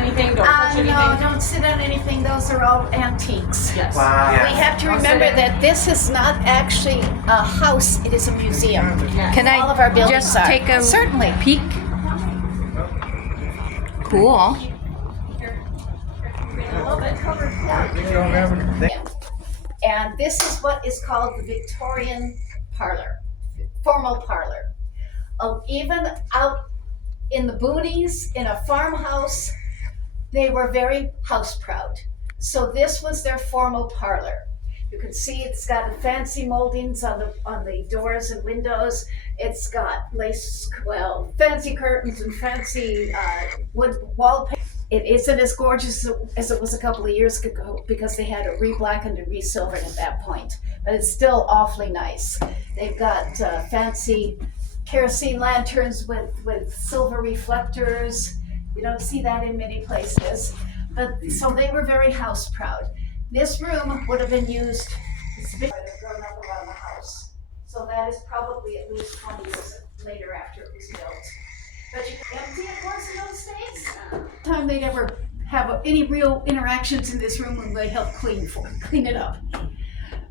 anything, don't touch anything? No, don't sit on anything. Those are all antiques. Yes. Wow. We have to remember that this is not actually a house, it is a museum. Can I All of our buildings just are. take a Certainly. peek? Cool. And this is what is called the Victorian parlor, formal parlor. Even out in the boonies, in a farmhouse, they were very house proud. So this was their formal parlor. You can see it's got fancy moldings on the doors and windows. It's got fancy curtains and fancy wood wallpaper. It isn't as gorgeous as it was a couple of years ago because they had it re-blackened and re-silvered at that point. But it's still awfully nice. They've got fancy kerosene lanterns with silver reflectors. You don't see that in many places. But so they were very house proud. This room would have been used, it's big, grown up around the house. So that is probably at least 20 years later after it was built. But you can empty it was in those days. Time they'd ever have any real interactions in this room when they helped clean it up.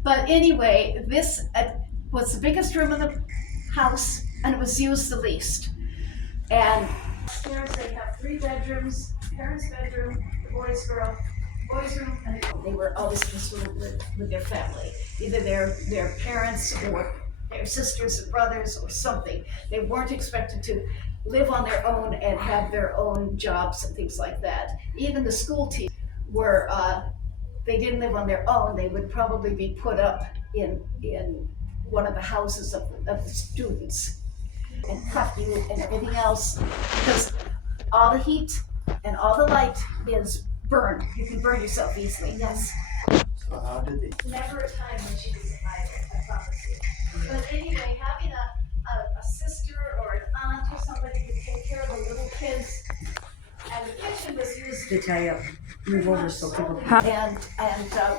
But anyway, this was the biggest room in the house, and it was used the least. And upstairs they have 3 bedrooms: parents' bedroom, the boys' room, and they were always in this room with their family, either their parents or their sisters and brothers or something. They weren't expected to live on their own and have their own jobs and things like that. Even the school teachers were, they didn't live on their own. They would probably be put up in one of the houses of the students and cut you and everything else, because all the heat and all the light is burned. You can burn yourself easily, yes. So how did they? Never a time when she was idle, I promise you. But anyway, having a sister or an aunt or somebody to take care of the little kids, and the kitchen was used. Did I move over so people? And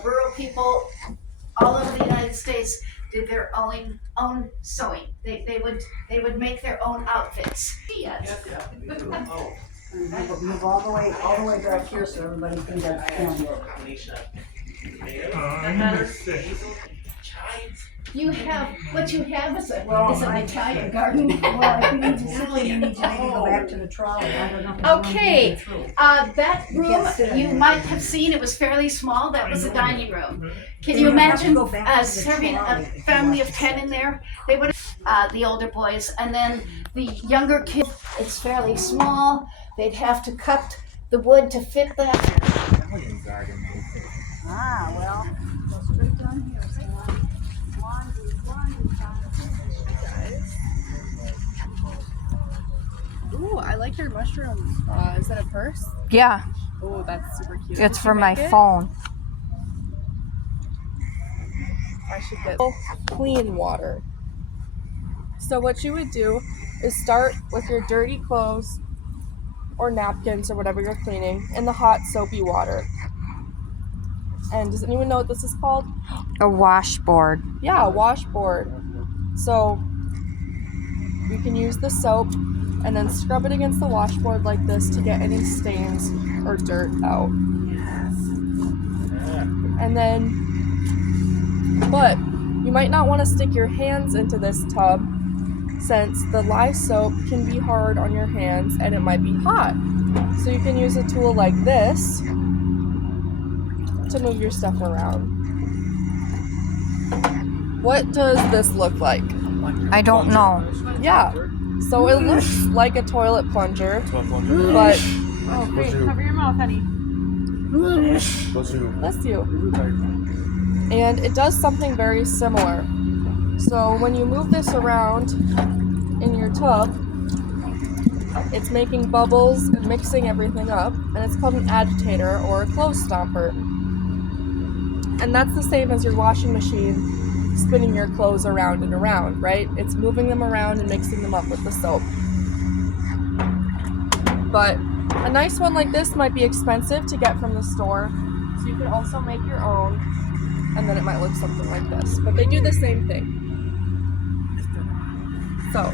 rural people all over the United States did their own sewing. They would make their own outfits. Yes. Oh. Move all the way back here so everybody can get camera. You have what you have is an Italian garden. Well, if you need to really you need to maybe go back to the trolley. I don't know if you Okay, want to get through. that You room can't sit in you there. might have seen. It was fairly small. That was a dining room. Can Then you you have to imagine go back to the serving a trolley if you family want of to 10 in there? They would the older boys, and then the younger kids. It's fairly small. They'd have to cut the wood to fit that. Ah, well, go straight down here. So Ooh, I like your mushrooms. Is that a purse? Yeah, Oh, that's super cute. it's Did for you my make it? phone. I should get clean water. So what you would do is start with your dirty clothes or napkins or whatever you're cleaning in the hot soapy water. And does anyone know what this is called? A washboard. Yeah, a washboard. So you can use the soap and then scrub it against the washboard like this to get any stains or dirt out. And then, but you might not want to stick your hands into this tub since the lye soap can be hard on your hands and it might be hot. So you can use a tool like this to move your stuff around. What does this look like? I don't know. Yeah, so it looks like a toilet plunger, but oh great, cover your mouth, honey. Bless you. And it does something very similar. So when you move this around in your tub, it's making bubbles and mixing everything up, and it's called an agitator or a clothes stomper. And that's the same as your washing machine spinning your clothes around and around, right? It's moving them around and mixing them up with the soap. But a nice one like this might be expensive to get from the store, so you can also make your own, and then it might look something like this. But they do the same thing. So,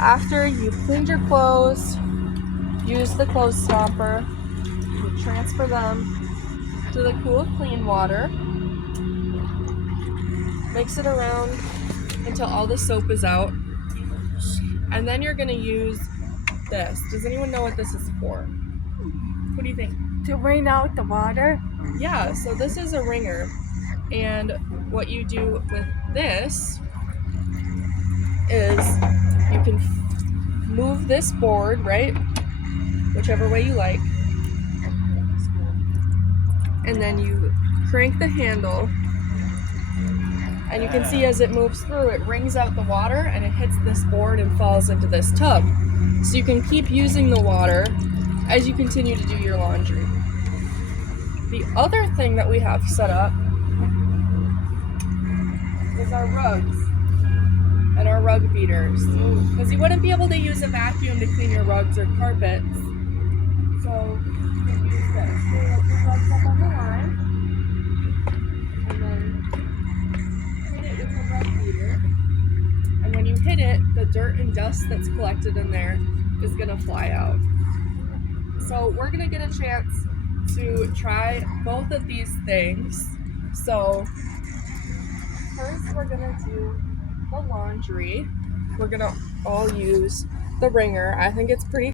after you've cleaned your clothes, use the clothes stomper, transfer them to the cool, clean water. Mix it around until all the soap is out. And then you're gonna use this. Does anyone know what this is for? What do you think? To wring out the water. Yeah, so this is a wringer. And what you do with this is you can move this board, right? Whichever way you like. And then you crank the handle. And you can see as it moves through, it wrings out the water and it hits this board and falls into this tub. So you can keep using the water as you continue to do your laundry. The other thing that we have set up is our rugs and our rug beaters. Because you wouldn't be able to use a vacuum to clean your rugs or carpets. So you can use this. So you let your rugs up on the line. And then hit it with the rug beater. And when you hit it, the dirt and dust that's collected in there is going to fly out. So we're going to get a chance to try both of these things. So first we're going to do the laundry. We're going to all use the wringer. I think it's pretty